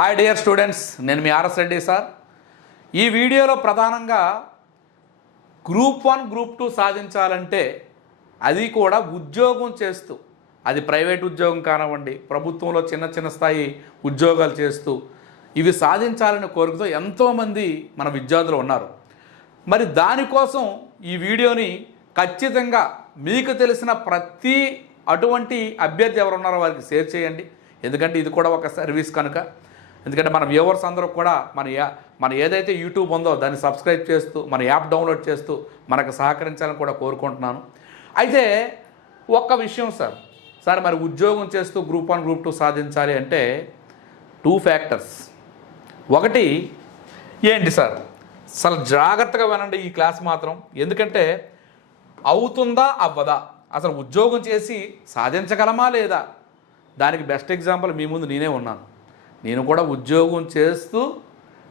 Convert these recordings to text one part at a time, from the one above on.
Hi dear students నేను మీ R S Reddy sir. ఈ వీడియోలో ప్రధానంగా గ్రూప్ వన్ గ్రూప్ టూ సాధించాలంటే అది కూడా ఉద్యోగం చేస్తూ అది ప్రైవేట్ ఉద్యోగం కానివ్వండి ప్రభుత్వంలో చిన్న చిన్న స్థాయి ఉద్యోగాలు చేస్తూ ఇవి సాధించాలని కోరికతో ఎంతోమంది మన విద్యార్థులు ఉన్నారు. మరి దానికోసం ఈ వీడియోని ఖచ్చితంగా మీకు తెలిసిన ప్రతి అటువంటి అభ్యర్థి ఎవరు ఉన్నారో వారికి షేర్ చేయండి. ఎందుకంటే ఇది కూడా ఒక సర్వీస్ కనుక. ఎందుకంటే మన వ్యూవర్స్ అందరూ కూడా మన యా మన ఏదైతే యూట్యూబ్ ఉందో దాన్ని సబ్స్క్రైబ్ చేస్తూ మన యాప్ డౌన్లోడ్ చేస్తూ మనకు సహకరించాలని కూడా కోరుకుంటున్నాను. అయితే ఒక్క విషయం సార్. సార్ మరి ఉద్యోగం చేస్తూ గ్రూప్ వన్ గ్రూప్ టూ సాధించాలి అంటే టూ ఫ్యాక్టర్స్. ఒకటి ఏంటి సార్? అసలు జాగ్రత్తగా వినండి ఈ క్లాస్ మాత్రం. ఎందుకంటే అవుతుందా అవ్వదా? అసలు ఉద్యోగం చేసి సాధించగలమా లేదా? దానికి బెస్ట్ ఎగ్జాంపుల్ మీ ముందు నేనే ఉన్నాను. నేను కూడా ఉద్యోగం చేస్తూ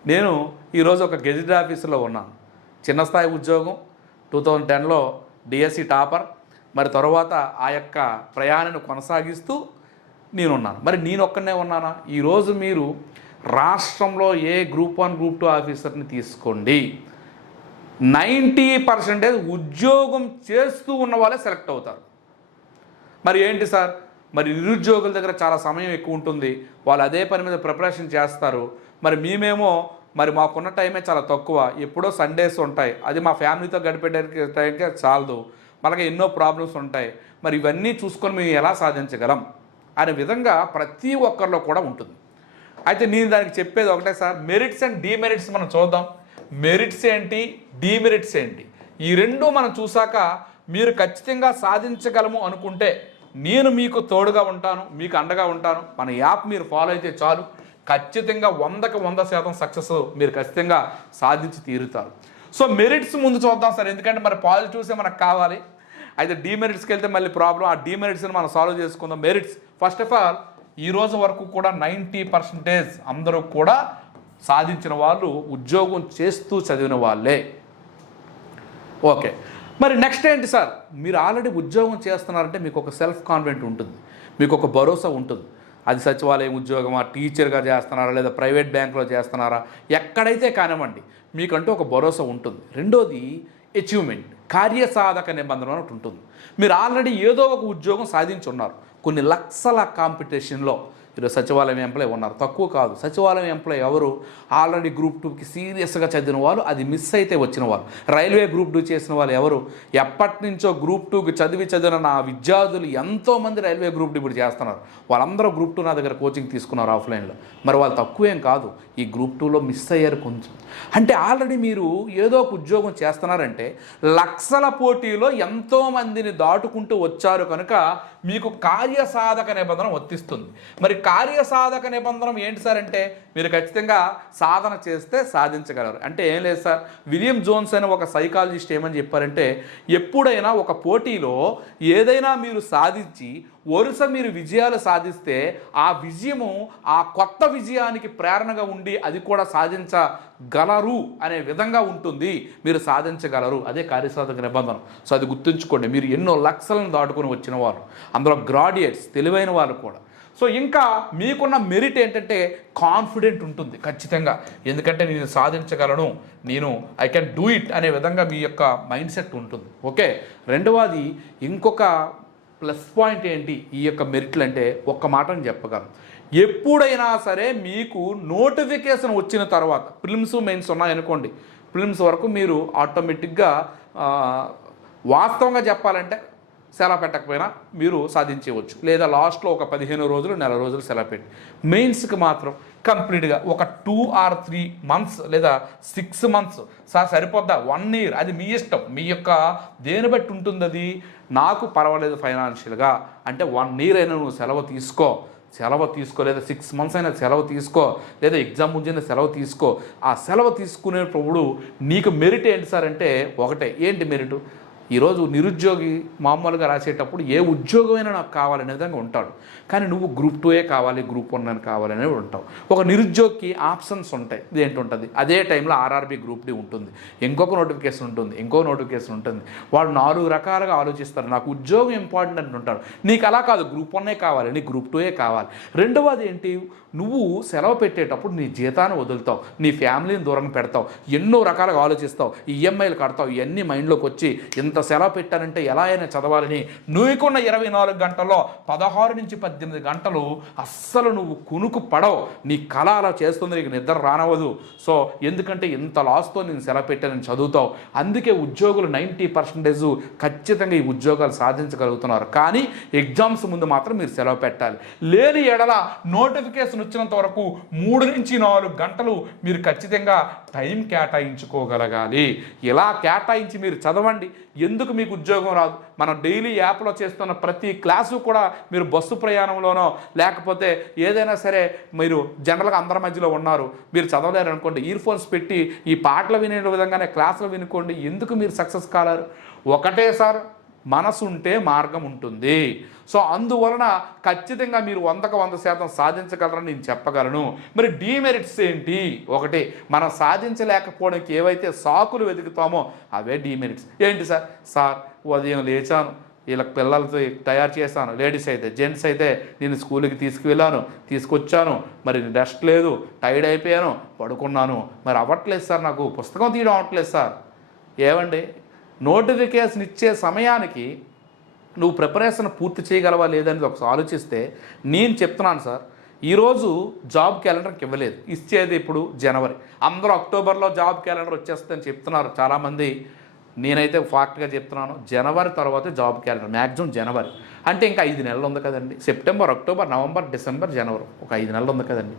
నేను ఈరోజు ఒక గెజిట్ ఆఫీసులో ఉన్నాను. చిన్న స్థాయి ఉద్యోగం టూ థౌజండ్ టెన్లో డిఎస్సి టాపర్ మరి తర్వాత ఆ యొక్క ప్రయాణాన్ని కొనసాగిస్తూ నేనున్నాను మరి నేను ఒక్కనే ఉన్నానా? ఈరోజు మీరు రాష్ట్రంలో ఏ గ్రూప్ వన్ గ్రూప్ టూ ఆఫీసర్ని తీసుకోండి. నైంటీ పర్సెంటేజ్ ఉద్యోగం చేస్తూ ఉన్న వాళ్ళే సెలెక్ట్ అవుతారు. మరి ఏంటి సార్? మరి నిరుద్యోగుల దగ్గర చాలా సమయం ఎక్కువ ఉంటుంది. వాళ్ళు అదే పని మీద ప్రిపరేషన్ చేస్తారు. మరి మేమేమో మరి మాకున్న టైమే చాలా తక్కువ. ఎప్పుడో సండేస్ ఉంటాయి. అది మా ఫ్యామిలీతో గడిపేటానికి టైంకి చాలదు. మనకి ఎన్నో ప్రాబ్లమ్స్ ఉంటాయి. మరి ఇవన్నీ చూసుకొని మేము ఎలా సాధించగలం? అనే విధంగా ప్రతి ఒక్కరిలో కూడా ఉంటుంది. అయితే నేను దానికి చెప్పేది ఒకటే సార్. మెరిట్స్ అండ్ డీమెరిట్స్ మనం చూద్దాం. మెరిట్స్ ఏంటి? డీమెరిట్స్ ఏంటి? ఈ రెండు మనం చూసాక మీరు ఖచ్చితంగా సాధించగలము అనుకుంటే నేను మీకు తోడుగా ఉంటాను మీకు అండగా ఉంటాను. మన యాప్ మీరు ఫాలో అయితే చాలు. ఖచ్చితంగా వందకి వంద శాతం సక్సెస్ మీరు ఖచ్చితంగా సాధించి తీరుతారు. సో మెరిట్స్ ముందు చూద్దాం సార్. ఎందుకంటే మరి పాజిటివ్సే మనకు కావాలి. అయితే డీమెరిట్స్కి వెళ్తే మళ్ళీ ప్రాబ్లం ఆ డీమెరిట్స్ని మనం సాల్వ్ చేసుకుందాం. మెరిట్స్ ఫస్ట్ ఆఫ్ ఆల్ ఈ రోజు వరకు కూడా నైంటీ పర్సెంటేజ్ అందరూ కూడా సాధించిన వాళ్ళు ఉద్యోగం చేస్తూ చదివిన వాళ్ళే. ఓకే మరి నెక్స్ట్ ఏంటి సార్? మీరు ఆల్రెడీ ఉద్యోగం చేస్తున్నారంటే మీకు ఒక సెల్ఫ్ కాన్ఫిడెంట్ ఉంటుంది. మీకు ఒక భరోసా ఉంటుంది. అది సచివాలయం ఉద్యోగమా టీచర్గా చేస్తున్నారా లేదా ప్రైవేట్ బ్యాంకులో చేస్తున్నారా ఎక్కడైతే కానివ్వండి మీకంటూ ఒక భరోసా ఉంటుంది. రెండోది అచీవ్మెంట్ కార్యసాధక నిబంధన ఒకటి ఉంటుంది. మీరు ఆల్రెడీ ఏదో ఒక ఉద్యోగం సాధించున్నారు కొన్ని లక్షల కాంపిటీషన్లో ఈరోజు సచివాలయం ఎంప్లాయ్ ఉన్నారు. తక్కువ కాదు. సచివాలయం ఎంప్లాయ్ ఎవరు? ఆల్రెడీ గ్రూప్ టూకి సీరియస్గా చదివిన వాళ్ళు అది మిస్ అయితే వచ్చిన వాళ్ళు. రైల్వే గ్రూప్ టూ చేసిన వాళ్ళు ఎవరు? ఎప్పటి నుంచో గ్రూప్ టూకి చదివి చదివిన నా విద్యార్థులు ఎంతోమంది రైల్వే గ్రూప్ టూ ఇప్పుడు చేస్తున్నారు. వాళ్ళందరూ గ్రూప్ టూ నా దగ్గర కోచింగ్ తీసుకున్నారు ఆఫ్లైన్లో. మరి వాళ్ళు తక్కువేం కాదు. ఈ గ్రూప్ టూలో మిస్ అయ్యారు కొంచెం. అంటే ఆల్రెడీ మీరు ఏదో ఒక ఉద్యోగం చేస్తున్నారంటే లక్షల పోటీలో ఎంతోమందిని దాటుకుంటూ వచ్చారు కనుక మీకు కార్యసాధక నిబంధన వర్తిస్తుంది. మరి కార్యసాధక నిబంధనం ఏంటి సార్ అంటే మీరు ఖచ్చితంగా సాధన చేస్తే సాధించగలరు. అంటే ఏం లేదు సార్. విలియం జోన్స్ అనే ఒక సైకాలజిస్ట్ ఏమని చెప్పారంటే ఎప్పుడైనా ఒక పోటీలో ఏదైనా మీరు సాధించి వరుస మీరు విజయాలు సాధిస్తే ఆ విజయము ఆ కొత్త విజయానికి ప్రేరణగా ఉండి అది కూడా సాధించగలరు అనే విధంగా ఉంటుంది. మీరు సాధించగలరు. అదే కార్యసాధక నిబంధన. సో అది గుర్తుంచుకోండి. మీరు ఎన్నో లక్షలను దాటుకొని వచ్చిన వారు. అందులో గ్రాడ్యుయేట్స్ తెలివైన వాళ్ళు కూడా. సో ఇంకా మీకున్న మెరిట్ ఏంటంటే కాన్ఫిడెంట్ ఉంటుంది ఖచ్చితంగా. ఎందుకంటే నేను సాధించగలను నేను ఐ కెన్ డూ ఇట్ అనే విధంగా మీ యొక్క మైండ్ సెట్ ఉంటుంది. ఓకే? రెండవది ఇంకొక ప్లస్ పాయింట్ ఏంటి ఈ యొక్క మెరిట్లు అంటే ఒక్క మాటని చెప్పగలను. ఎప్పుడైనా సరే మీకు నోటిఫికేషన్ వచ్చిన తర్వాత ప్రిలిమ్స్ మెయిన్స్ ఉన్నాయనుకోండి ప్రిలిమ్స్ వరకు మీరు ఆటోమేటిక్గా వాస్తవంగా చెప్పాలంటే సెలవు పెట్టకపోయినా మీరు సాధించవచ్చు. లేదా లాస్ట్లో ఒక పదిహేను రోజులు నెల రోజులు సెలవు పెట్టి. మెయిన్స్కి మాత్రం కంప్లీట్గా ఒక టూ ఆర్ త్రీ మంత్స్ లేదా సిక్స్ మంత్స్ సార్ సరిపోద్దా? One year. అది మీ ఇష్టం. మీ యొక్క దేని బట్టి ఉంటుంది అది? నాకు పర్వాలేదు ఫైనాన్షియల్గా. అంటే వన్ ఇయర్ అయినా నువ్వు సెలవు తీసుకో. సెలవు తీసుకో. లేదా సిక్స్ మంత్స్ అయినా సెలవు తీసుకో. లేదా ఎగ్జామ్ ముందు సెలవు తీసుకో. ఆ సెలవు తీసుకునేటప్పుడు నీకు మెరిట్ ఏంటి సార్ అంటే ఒకటే. ఏంటి మెరిట్? ఈరోజు నిరుద్యోగి మామూలుగా రాసేటప్పుడు ఏ ఉద్యోగమైనా నాకు కావాలనే విధంగా ఉంటాడు. కానీ నువ్వు గ్రూప్ టూయే కావాలి గ్రూప్ వన్ అని కావాలనే ఉంటావు. ఒక నిరుద్యోగికి ఆప్షన్స్ ఉంటాయి. ఇదేంటి ఉంటుంది అదే టైంలో ఆర్ఆర్బి గ్రూప్ డి ఉంటుంది. ఇంకొక నోటిఫికేషన్ ఉంటుంది. ఇంకో నోటిఫికేషన్ ఉంటుంది. వాళ్ళు నాలుగు రకాలుగా ఆలోచిస్తారు. నాకు ఉద్యోగం ఇంపార్టెంట్ అని ఉంటాడు నీకు అలా కాదు. గ్రూప్ వన్నే కావాలి నీకు గ్రూప్ టూయే కావాలి. రెండవది ఏంటి? నువ్వు సెలవు పెట్టేటప్పుడు నీ జీతాన్ని వదులుతావు. నీ ఫ్యామిలీని దూరం పెడతావు. ఎన్నో రకాలుగా ఆలోచిస్తావు. ఈఎంఐలు కడతావు. ఇవన్నీ మైండ్లోకి వచ్చి ఇంత సెలవు పెట్టారంటే ఎలా అయినా చదవాలని నువ్వుకున్న ఇరవై నాలుగు గంటల్లో పదహారు నుంచి పద్దెనిమిది గంటలు అస్సలు నువ్వు కునుకు పడవు. నీ కళ అలా చేస్తుంది నీకు నిద్ర రానవదు. సో ఎందుకంటే ఇంత లాస్తో నేను సెలవు పెట్టానని చదువుతావు. అందుకే ఉద్యోగులు నైంటీ పర్సెంటేజ్ ఖచ్చితంగా ఈ ఉద్యోగాలు సాధించగలుగుతున్నారు. కానీ ఎగ్జామ్స్ ముందు మాత్రం మీరు సెలవు పెట్టాలి. లేని ఎడల నోటిఫికేషన్ వచ్చినంత వరకు మూడు నుంచి నాలుగు గంటలు మీరు ఖచ్చితంగా టైం కేటాయించుకోగలగాలి. ఇలా కేటాయించి మీరు చదవండి. ఎందుకు మీకు ఉద్యోగం రాదు? మనం డైలీ యాప్లో చేస్తున్న ప్రతి క్లాసు కూడా మీరు బస్సు ప్రయాణంలోనో లేకపోతే ఏదైనా సరే మీరు జనరల్గా అందరి మధ్యలో ఉన్నారు మీరు చదవలేరు అనుకోండి ఇయర్ ఫోన్స్ పెట్టి ఈ పాటలు వినే విధంగానే క్లాసులు వినుకోండి ఎందుకు మీరు సక్సెస్ కాలేరు? ఒకటే సార్ మనసు ఉంటే మార్గం ఉంటుంది. సో అందువలన ఖచ్చితంగా మీరు వందకు వంద శాతం సాధించగలరని నేను చెప్పగలను. మరి డీమెరిట్స్ ఏంటి? ఒకటి మనం సాధించలేకపోవడానికి ఏవైతే సాకులు వెతుకుతామో అవే డీమెరిట్స్. ఏంటి సార్? సార్ ఉదయం లేచాను. వీళ్ళకి పిల్లలతో తయారు చేశాను. లేడీస్ అయితే జెంట్స్ అయితే నేను స్కూల్కి తీసుకువెళ్ళాను తీసుకొచ్చాను. మరి రెస్ట్ లేదు టైర్డ్ అయిపోయాను పడుకున్నాను. మరి అవ్వట్లేదు సార్ నాకు. పుస్తకం తీయడం అవ్వట్లేదు సార్. ఏమండి నోటిఫికేషన్ ఇచ్చే సమయానికి నువ్వు ప్రిపరేషన్ పూర్తి చేయగలవా లేదనేది ఒకసారి ఆలోచిస్తే నేను చెప్తున్నాను సార్ ఈరోజు జాబ్ క్యాలెండర్కి ఇవ్వలేదు. ఇచ్చేది ఇప్పుడు జనవరి. అందరూ అక్టోబర్లో జాబ్ క్యాలెండర్ వచ్చేస్తుందని చెప్తున్నారు. చాలామంది నేనైతే ఫాక్ట్గా చెప్తున్నాను జనవరి తర్వాత జాబ్ క్యాలెండర్ మ్యాక్సిమం జనవరి. అంటే ఇంకా ఐదు నెలలు ఉంది కదండి. September October November December January. ఒక ఐదు నెలలు ఉంది కదండి.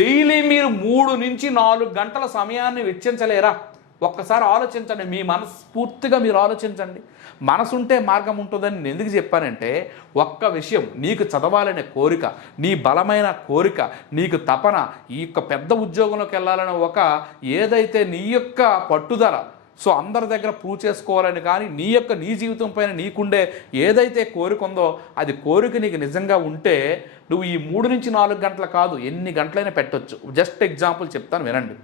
డైలీ మీరు మూడు నుంచి నాలుగు గంటల సమయాన్ని వెచ్చించలేరా? ఒక్కసారి ఆలోచించండి మీ మనస్ఫూర్తిగా మీరు ఆలోచించండి. మనసుంటే మార్గం ఉంటుందని నేను ఎందుకు చెప్పానంటే ఒక్క విషయం నీకు చదవాలనే కోరిక నీ బలమైన కోరిక నీకు తపన ఈ యొక్క పెద్ద ఉద్యోగంలోకి వెళ్ళాలనే ఒక ఏదైతే నీ యొక్క పట్టుదల సో అందరి దగ్గర ప్రూవ్ చేసుకోవాలని కానీ నీ యొక్క నీ జీవితం పైన నీకుండే ఏదైతే కోరిక ఉందో అది కోరిక నీకు నిజంగా ఉంటే నువ్వు ఈ మూడు నుంచి నాలుగు గంటలు కాదు ఎన్ని గంటలైనా పెట్టొచ్చు. జస్ట్ ఎగ్జాంపుల్ చెప్తాను వినండి.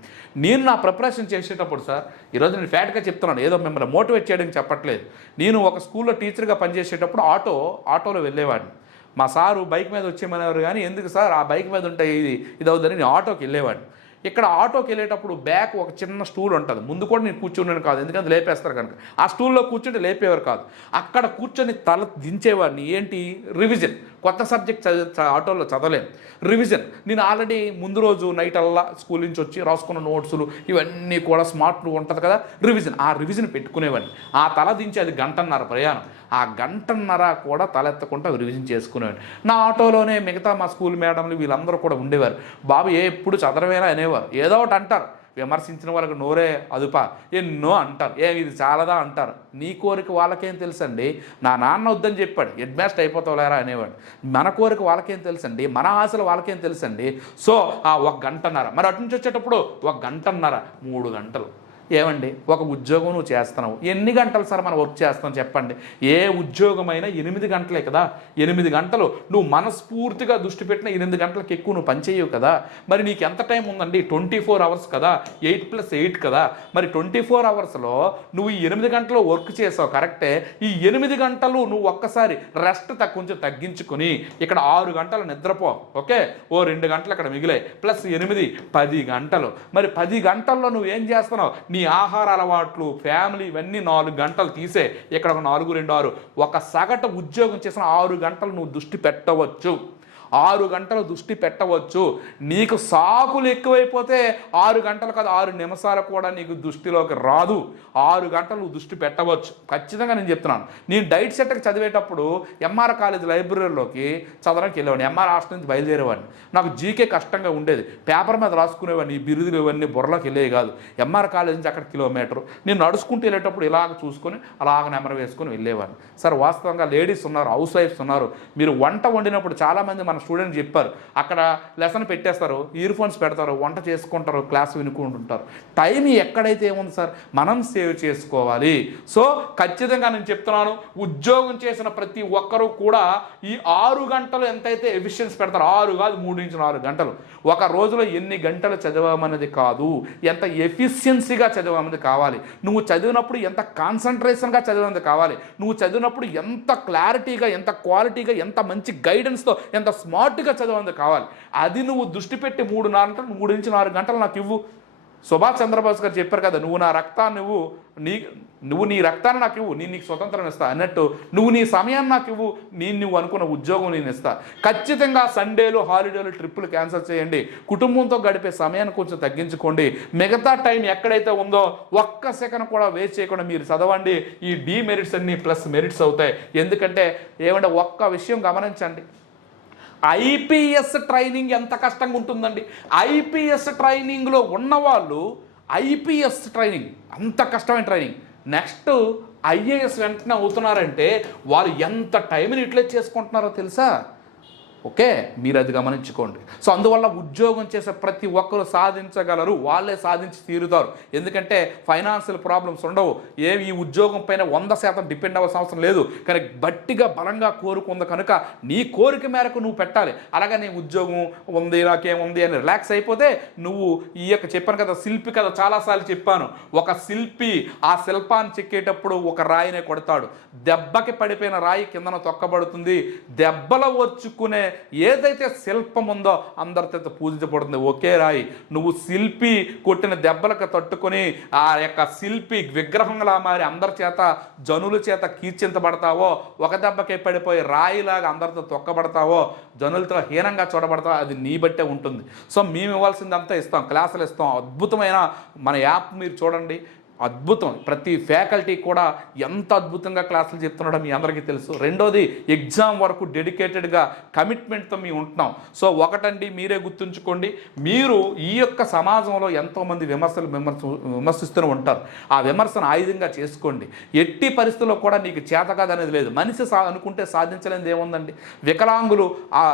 నేను నా ప్రిపరేషన్ చేసేటప్పుడు సార్ ఈరోజు నేను ఫ్యాట్గా చెప్తున్నాను ఏదో మిమ్మల్ని మోటివేట్ చేయడానికి చెప్పట్లేదు. నేను ఒక స్కూల్లో టీచర్గా పనిచేసేటప్పుడు ఆటో ఆటోలో వెళ్ళేవాడిని. మా సారు బైక్ మీద వచ్చేమనేవారు కానీ ఎందుకు సార్ ఆ బైక్ మీద ఉంటే ఇది ఇది అవుతుందని నేను ఆటోకి వెళ్ళేవాడిని. ఇక్కడ ఆటోకి వెళ్ళేటప్పుడు బ్యాక్ ఒక చిన్న స్టూల్ ఉంటుంది. ముందు కూడా నేను కూర్చున్నాను కాదు ఎందుకంటే లేపేస్తారు కనుక. ఆ స్టూల్లో కూర్చుంటే లేపేవారు కాదు. అక్కడ కూర్చొని తల దించేవాడిని ఏంటి? రివిజన్. కొత్త సబ్జెక్ట్ చదివి చ- ఆటోలో చదవలేను. రివిజన్. నేను ఆల్రెడీ ముందు రోజు నైట్ అల్లా స్కూల్ నుంచి వచ్చి రాసుకున్న నోట్సులు ఇవన్నీ కూడా స్మార్ట్ ఉంటుంది కదా. రివిజన్. ఆ రివిజన్ పెట్టుకునేవాడిని. ఆ తల దించి అది గంటన్నర ప్రయాణం. ఆ గంటన్నర కూడా తలెత్తకుండా రివిజన్ చేసుకునేవాడు. నా ఆటోలోనే మిగతా మా స్కూల్ మేడంలు వీళ్ళందరూ కూడా ఉండేవారు. బాబు ఏ ఎప్పుడు చదవమేనా అనేవారు. ఏదో ఒకటి అంటారు. విమర్శించిన వాళ్ళకి నోరే అదుపా. ఎన్నో అంటారు. ఏ ఇది చాలదా అంటారు. నీ కోరిక వాళ్ళకేం తెలుసండి? నా నాన్న వద్దని చెప్పాడు. హెడ్మాస్టర్ అయిపోతావులేరా అనేవాడు. మన కోరిక వాళ్ళకేం తెలుసండి? మన ఆశలు వాళ్ళకేం తెలుసండి? సో ఆ ఒక గంటన్నర. మరి అటు నుంచి వచ్చేటప్పుడు ఒక గంటన్నర. మూడు గంటలు. ఏమండి? ఒక ఉద్యోగం నువ్వు చేస్తున్నావు. ఎన్ని గంటలు సార్ మనం వర్క్ చేస్తాం చెప్పండి. ఏ ఉద్యోగమైనా ఎనిమిది గంటలే కదా? ఎనిమిది గంటలు. నువ్వు మనస్ఫూర్తిగా దృష్టి పెట్టిన ఎనిమిది గంటలకు ఎక్కువ నువ్వు పని చేయవు కదా? మరి నీకు ఎంత టైం ఉందండి? ట్వంటీ ఫోర్ అవర్స్ కదా? ఎయిట్ ప్లస్ ఎయిట్ కదా? మరి ట్వంటీ ఫోర్ అవర్స్లో నువ్వు ఈ ఎనిమిది గంటలు వర్క్ చేసావు కరెక్టే? ఈ ఎనిమిది గంటలు నువ్వు ఒక్కసారి రెస్ట్ తక్కువ కొంచెం తగ్గించుకొని ఇక్కడ ఆరు గంటలు నిద్రపో ఓకే? ఓ రెండు గంటలు ఇక్కడ మిగిలాయి. ప్లస్ ఎనిమిది పది గంటలు. మరి పది గంటల్లో నువ్వు ఏం చేస్తున్నావు? నీ ఆహార అలవాట్లు ఫ్యామిలీ ఇవన్నీ నాలుగు గంటలు తీసే ఇక్కడ ఒక నాలుగు రెండు ఆరు. ఒక సగటు ఉద్యోగం చేసిన ఆరు గంటలు నువ్వు దృష్టి పెట్టవచ్చు. ఆరు గంటలు దృష్టి పెట్టవచ్చు. నీకు సాకులు ఎక్కువైపోతే ఆరు గంటలు కాదు ఆరు నిమిషాలు కూడా నీకు దృష్టిలోకి రాదు. ఆరు గంటలు దృష్టి పెట్టవచ్చు. ఖచ్చితంగా నేను చెప్తున్నాను. నేను డైట్ సెట్కి చదివేటప్పుడు ఎంఆర్ కాలేజ్ లైబ్రరీలోకి చదవడానికి వెళ్ళేవాడిని. ఎంఆర్ హాస్టల్ నుంచి బయలుదేరేవాడిని. నాకు జీకే కష్టంగా ఉండేది. పేపర్ మీద రాసుకునేవాడిని. ఈ బిరుదులు ఇవన్నీ బుర్రలోకి వెళ్ళేవి కాదు. ఎంఆర్ కాలేజ్ నుంచి అక్కడ కిలోమీటర్. నేను నడుచుకుంటూ వెళ్ళేటప్పుడు ఇలాగ చూసుకొని అలాగ నెమర వేసుకొని వెళ్ళేవాడిని. సార్ వాస్తవంగా లేడీస్ ఉన్నారు హౌస్ వైఫ్స్ ఉన్నారు. మీరు వంట వండినప్పుడు చాలామంది మన స్టూడెంట్ చెప్పారు. అక్కడ లెసన్ పెట్టేస్తారు ఇయర్ ఫోన్స్ పెడతారు వంట చేసుకుంటారు క్లాస్ వినుకుంటుంటారు. టైం ఎక్కడైతే ఏముంది సార్? మనం సేవ్ చేసుకోవాలి. సో ఖచ్చితంగా నేను చెప్తున్నాను ఉద్యోగం చేసిన ప్రతి ఒక్కరూ కూడా ఈ ఆరు గంటలు ఎంతైతే ఎఫిషియన్స్ పెడతారు ఆరు కాదు మూడు నుంచి నాలుగు గంటలు. ఒక రోజులో ఎన్ని గంటలు చదవమన్నది కాదు. ఎంత ఎఫిషియన్సీగా చదవమన్నది కావాలి. నువ్వు చదివినప్పుడు ఎంత కాన్సన్ట్రేషన్గా చదివినది కావాలి. నువ్వు చదివినప్పుడు ఎంత క్లారిటీగా ఎంత క్వాలిటీగా ఎంత మంచి గైడెన్స్తో ఎంత స్మార్ట్గా చదవంది కావాలి. అది నువ్వు దృష్టి పెట్టి మూడు నాలుగు గంటలు మూడు నుంచి నాలుగు గంటలు నాకు ఇవ్వు. సుభాష్ చంద్రబోస్ గారు చెప్పారు కదా నువ్వు నా రక్తాన్ని నువ్వు నీ నువ్వు నీ రక్తాన్ని నాకు ఇవ్వు. నేను నీకు స్వతంత్రం ఇస్తా అన్నట్టు నువ్వు నీ సమయాన్ని నాకు ఇవ్వు. నేను నువ్వు అనుకున్న ఉద్యోగం నేను ఇస్తా. ఖచ్చితంగా సండేలు హాలిడేలు ట్రిప్పులు క్యాన్సిల్ చేయండి. కుటుంబంతో గడిపే సమయాన్ని కొంచెం తగ్గించుకోండి. మిగతా టైం ఎక్కడైతే ఉందో ఒక్క సెకండ్ కూడా వేస్ట్ చేయకుండా మీరు చదవండి. ఈ డీ మెరిట్స్ అన్ని ప్లస్ మెరిట్స్ అవుతాయి. ఎందుకంటే ఏమంటే ఒక్క విషయం గమనించండి. ఐపీఎస్ ట్రైనింగ్ ఎంత కష్టంగా ఉంటుందండి. ఐపీఎస్ ట్రైనింగ్లో ఉన్నవాళ్ళు ఐపీఎస్ ట్రైనింగ్ అంత కష్టమైన ట్రైనింగ్. నెక్స్ట్ ఐఏఎస్ వెంటనే అవుతున్నారంటే వాళ్ళు ఎంత టైంని యూటిలైజ్ చేసుకుంటున్నారో తెలుసా? ఓకే? మీరు అది గమనించుకోండి. సో అందువల్ల ఉద్యోగం చేసే ప్రతి ఒక్కరు సాధించగలరు. వాళ్ళే సాధించి తీరుతారు. ఎందుకంటే ఫైనాన్షియల్ ప్రాబ్లమ్స్ ఉండవు. ఏ ఈ ఉద్యోగం పైన వంద శాతం డిపెండ్ అవ్వాల్సిన అవసరం లేదు. కానీ గట్టిగా బలంగా కోరుకుంది కనుక నీ కోరిక మేరకు నువ్వు పెట్టాలి. అలాగే నీ ఉద్యోగం ఉంది నాకేముంది అని రిలాక్స్ అయిపోతే నువ్వు ఈ యొక్క చెప్పాను కదా శిల్పి కదా చాలాసార్లు చెప్పాను. ఒక శిల్పి ఆ శిల్పాన్ని చెక్కేటప్పుడు ఒక రాయినే కొడతాడు. దెబ్బకి పడిపోయిన రాయి కిందన తొక్కబడుతుంది. దెబ్బల వచ్చుకునే ఏదైతే శిల్పం ఉందో అందరితో పూజించబడుతుంది ఒకే రాయి. నువ్వు శిల్పి కొట్టిన దెబ్బలకు తట్టుకొని ఆ యొక్క శిల్పి విగ్రహంలా మారి అందరి చేత జనుల చేత కీర్చించబడతావో ఒక దెబ్బకే పడిపోయి రాయిలాగా అందరితో తొక్కబడతావో జనులతో హీనంగా చూడబడతావో అది నీ బట్టే ఉంటుంది. సో మేము ఇవ్వాల్సిందంతా ఇస్తాం క్లాసులు ఇస్తాం. అద్భుతమైన మన యాప్ మీరు చూడండి. అద్భుతం. ప్రతి ఫ్యాకల్టీ కూడా ఎంత అద్భుతంగా క్లాసులు చెప్తున్నాడో మీ అందరికీ తెలుసు. రెండోది ఎగ్జామ్ వరకు డెడికేటెడ్గా కమిట్మెంట్తో మేము ఉంటున్నాం. సో ఒకటండి మీరే గుర్తుంచుకోండి మీరు ఈ యొక్క సమాజంలో ఎంతోమంది విమర్శలు విమర్శ విమర్శిస్తూనే ఉంటారు. ఆ విమర్శను ఆయుధంగా చేసుకోండి. ఎట్టి పరిస్థితుల్లో కూడా నీకు చేత కాదనేది లేదు. మనిషి సా అనుకుంటే సాధించలేనిది ఏముందండి? వికలాంగులు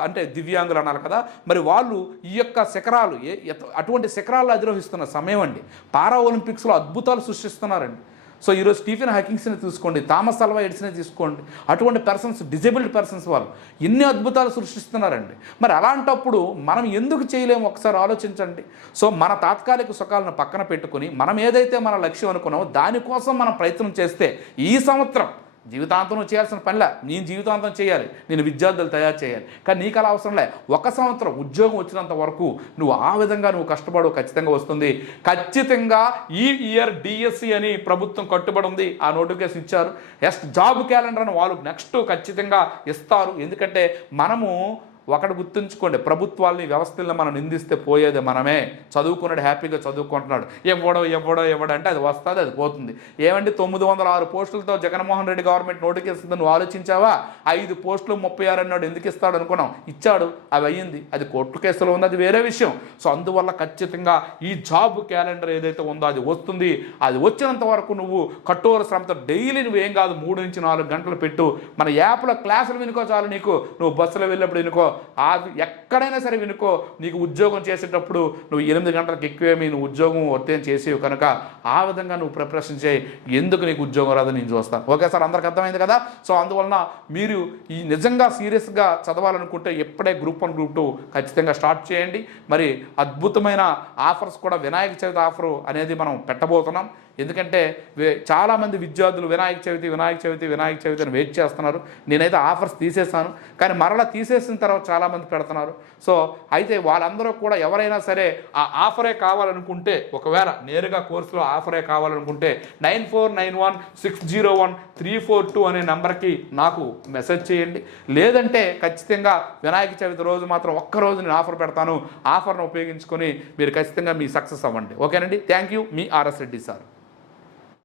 అంటే దివ్యాంగులు అన్నారు కదా మరి వాళ్ళు ఈ యొక్క శిఖరాలు ఏ అటువంటి శిఖరాలు అధిరోహిస్తున్న సమయం అండి. పారా ఒలింపిక్స్లో అద్భుతాలు సృష్టిస్తున్నారండి. సో ఈరోజు స్టీఫెన్ హకింగ్స్ని తీసుకోండి థామస్ అల్వా ఎడిస్ని తీసుకోండి అటువంటి పర్సన్స్ డిజేబుల్డ్ పర్సన్స్ వాళ్ళు ఎన్ని అద్భుతాలు సృష్టిస్తున్నారండి. మరి అలాంటప్పుడు మనం ఎందుకు చేయలేము? ఒకసారి ఆలోచించండి. సో మన తాత్కాలిక సుఖాలను పక్కన పెట్టుకుని మనం ఏదైతే మన లక్ష్యం అనుకున్నామో దానికోసం మనం ప్రయత్నం చేస్తే ఈ సంవత్సరం జీవితాంతం నువ్వు చేయాల్సిన పనిలే నేను జీవితాంతం చేయాలి. నేను విద్యార్థులు తయారు చేయాలి. కానీ నీకు అలా అవసరం లే. ఒక సంవత్సరం ఉద్యోగం వచ్చినంత వరకు నువ్వు ఆ విధంగా నువ్వు కష్టపడు ఖచ్చితంగా వస్తుంది. ఖచ్చితంగా ఈ ఇయర్ డిఎస్సి అని ప్రభుత్వం కట్టుబడి ఉంది. ఆ నోటిఫికేషన్ ఇచ్చారు. ఎస్ జాబ్ క్యాలెండర్ అని వాళ్ళు నెక్స్ట్ ఖచ్చితంగా ఇస్తారు. ఎందుకంటే మనము ఒకటి గుర్తుంచుకోండి ప్రభుత్వాల్ని వ్యవస్థల్ని మనం నిందిస్తే పోయేది మనమే. చదువుకున్నాడు హ్యాపీగా చదువుకుంటున్నాడు. ఇవ్వడం ఇవ్వడో ఇవ్వడం అంటే అది వస్తుంది అది పోతుంది. ఏమండి తొమ్మిది వందల ఆరు పోస్టులతో జగన్మోహన్ రెడ్డి గవర్నమెంట్ నోటికేస్తుంది నువ్వు ఆలోచించావా? ఐదు పోస్టులు ముప్పై ఆరు అన్నాడు ఎందుకు ఇస్తాడు అనుకున్నాం. ఇచ్చాడు అవి అయ్యింది. అది కోర్టు కేసులో ఉంది అది వేరే విషయం. సో అందువల్ల ఖచ్చితంగా ఈ జాబ్ క్యాలెండర్ ఏదైతే ఉందో అది వస్తుంది. అది వచ్చినంత వరకు నువ్వు కఠోర శ్రమతో డైలీ నువ్వు ఏం కాదు మూడు నుంచి నాలుగు గంటలు పెట్టు. మన యాప్లో క్లాసులు వినుకో చాలు నీకు. నువ్వు బస్సులో వెళ్ళినప్పుడు వినుకో. అది ఎక్కడైనా సరే వినుకో నీకు ఉద్యోగం చేసేటప్పుడు నువ్వు ఎనిమిది గంటలకు ఎక్కువేమి నువ్వు ఉద్యోగం వర్తేం చేసేవి కనుక ఆ విధంగా నువ్వు ప్రిపరేషన్ చేయి. ఎందుకు నీకు ఉద్యోగం రాదని నేను చూస్తాను ఓకే సార్ అందరికి అర్థమైంది కదా? సో అందువలన మీరు ఈ నిజంగా సీరియస్గా చదవాలనుకుంటే ఎప్పుడే గ్రూప్ వన్ గ్రూప్ టూ ఖచ్చితంగా స్టార్ట్ చేయండి. మరి అద్భుతమైన ఆఫర్స్ కూడా వినాయక చవితి ఆఫరు అనేది మనం పెట్టబోతున్నాం. ఎందుకంటే వే- చాలామంది విద్యార్థులు వినాయక చవితి వినాయక చవితి వినాయక చవితి అని వెయిట్ చేస్తున్నారు. నేనైతే ఆఫర్స్ తీసేసాను కానీ మరలా తీసేసిన తర్వాత చాలామంది పెడుతున్నారు. సో అయితే వాళ్ళందరూ కూడా ఎవరైనా సరే ఆ ఆఫరే కావాలనుకుంటే ఒకవేళ నేరుగా కోర్సులో ఆఫరే కావాలనుకుంటే nine four nine one six zero one three four two అనే నెంబర్కి నాకు మెసేజ్ చేయండి. లేదంటే ఖచ్చితంగా వినాయక చవితి రోజు మాత్రం ఒక్క రోజు నేను ఆఫర్ పెడతాను. ఆఫర్ను ఉపయోగించుకొని మీరు ఖచ్చితంగా మీ సక్సెస్ అవ్వండి. ఓకేనండి? Thank you. Me R S Reddy sir.